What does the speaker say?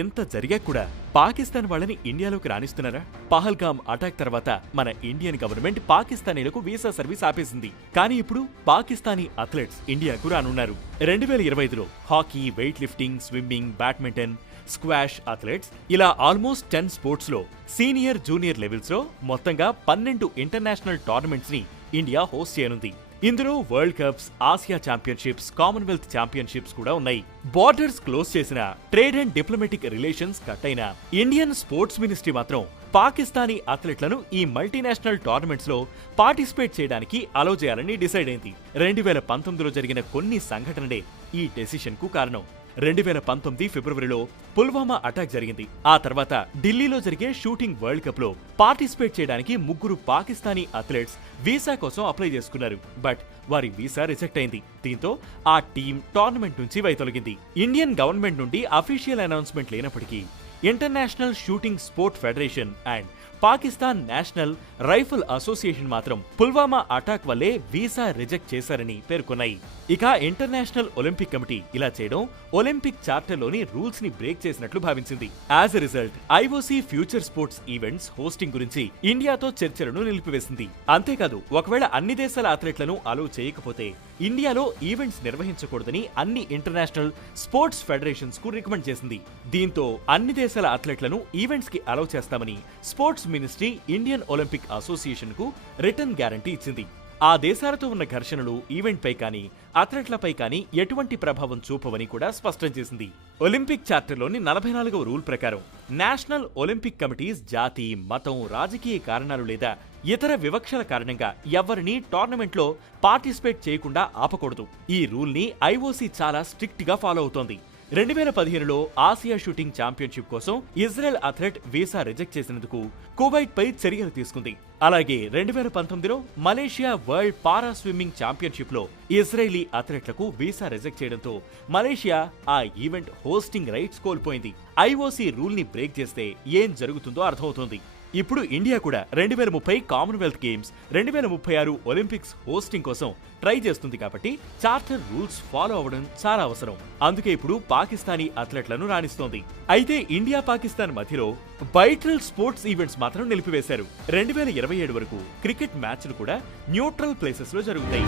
ఎంత జరిగా కూడా పాకిస్తాన్ వాళ్ళని ఇండియాలోకి రాణిస్తున్నారా? పహల్గామ్ అటాక్ తర్వాత మన ఇండియన్ గవర్నమెంట్ పాకిస్తానీలకు వీసా సర్వీస్ ఆపేసింది. కానీ ఇప్పుడు పాకిస్తానీ అథ్లెట్స్ ఇండియాకు రానున్నారు. 2025లో hockey, weight lifting, swimming, badminton, squash athletes ఇలా ఆల్మోస్ట్ 10 స్పోర్ట్స్ లో సీనియర్, జూనియర్ లెవెల్స్ లో మొత్తంగా 12 ఇంటర్నేషనల్ టోర్నమెంట్స్ ని ఇండియా హోస్ట్ చేయనుంది. ఇందులో world cups, Asia championships, Commonwealth championships కూడా ఉన్నాయి. బార్డర్స్ క్లోజ్ చేసిన, trade and diplomatic relations cut అయిన ఇండియన్ స్పోర్ట్స్ మినిస్ట్రీ మాత్రం పాకిస్తానీ అథ్లెట్లను ఈ మల్టీనేషనల్ టోర్నమెంట్స్ లో పార్టిసిపేట్ చేయడానికి అలౌ చేయాలని డిసైడ్ అయింది. 2019లో జరిగిన కొన్ని సంఘటనలే ఈ డెసిషన్ కు కారణం. 2019 ఫిబ్రవరిలో పుల్వామా అటాక్ జరిగింది. ఆ తర్వాత ఢిల్లీలో జరిగే షూటింగ్ వరల్డ్ కప్ లో పార్టిసిపేట్ చేయడానికి 3 పాకిస్తానీ అథ్లెట్స్ వీసా కోసం అప్లై చేసుకున్నారు. బట్ వారి వీసా రిజెక్ట్ అయింది. దీంతో ఆ టీం టోర్నమెంట్ నుంచి వైదొలిగింది. ఇండియన్ గవర్నమెంట్ నుండి అఫీషియల్ అనౌన్స్మెంట్ లేనప్పటికీ international shooting sport federation and Pakistan national rifle association మాత్రం పుల్వామా అటాక్ వల్లే వీసా రిజెక్ట్ చేశారని పేర్కొన్నాయి. ఇక ఇంటర్నేషనల్ ఒలింపిక్ కమిటీ ఇలా చేయడం ఒలింపిక్ చార్టర్లోని రూల్స్ ని బ్రేక్ చేసినట్లు భావించింది. As a result IOC future sports events hosting గురించి ఇండియాతో చర్చలను నిలిపివేసింది. అంతేకాదు, ఒకవేళ అన్ని దేశాల అథ్లెట్లను అలౌ చేయకపోతే ఇండియాలో ఈవెంట్స్ నిర్వహించకూడదని అన్ని ఇంటర్నేషనల్ స్పోర్ట్స్ ఫెడరేషన్స్ కు రికమెండ్ చేసింది. దీంతో అన్ని దేశాల అథ్లెట్లను ఈవెంట్స్ కి అలౌ చేస్తామని sports ministry Indian Olympic association కు రిటర్న్ గ్యారంటీ ఇచ్చింది. ఆ దేశాలతో ఉన్న ఘర్షణలు ఈవెంట్ పై కానీ, అథ్లెట్లపై కానీ ఎటువంటి ప్రభావం చూపవని కూడా స్పష్టం చేసింది. ఒలింపిక్ చార్టర్లోని 44వ రూల్ ప్రకారం నేషనల్ ఒలింపిక్ కమిటీస్ జాతి, మతం, రాజకీయ కారణాలు లేదా ఇతర వివక్షల కారణంగా ఎవరిని టోర్నమెంట్లో పార్టిసిపేట్ చేయకుండా ఆపకూడదు. ఈ రూల్ ని ఐఓసీ చాలా స్ట్రిక్ట్ గా ఫాలో అవుతోంది. 2015లో ఆసియా షూటింగ్ ఛాంపియన్షిప్ కోసం ఇజ్రాయెల్ అథ్లెట్ వీసా రిజెక్ట్ చేసినందుకు కువైట్ పై చర్యలు తీసుకుంది. అలాగే 2019లో Malaysia world para swimming championship లో ఇజ్రాయెలీ అథ్లెట్లకు వీసా రిజెక్ట్ చేయడంతో మలేషియా ఆ ఈవెంట్ హోస్టింగ్ రైట్స్ కోల్పోయింది. ఐఓసీ రూల్ ని బ్రేక్ చేస్తే ఏం జరుగుతుందో అర్థమవుతోంది. ఇప్పుడు ఇండియా కూడా 2030 కామన్వెల్త్ గేమ్స్, 2036 ఒలింపిక్స్ హోస్టింగ్ కోసం ట్రై చేస్తుంది. కాబట్టి చార్టర్ రూల్స్ ఫాలో అవ్వడం చాలా అవసరం. అందుకే ఇప్పుడు పాకిస్తానీ అథ్లెట్లను రాణిస్తోంది. అయితే ఇండియా, పాకిస్తాన్ మధ్యలో బైటరల్ స్పోర్ట్స్ ఈవెంట్స్ మాత్రం నిలిపివేశారు. 2027 వరకు క్రికెట్ మ్యాచ్లు కూడా న్యూట్రల్ ప్లేసెస్ లో జరుగుతాయి.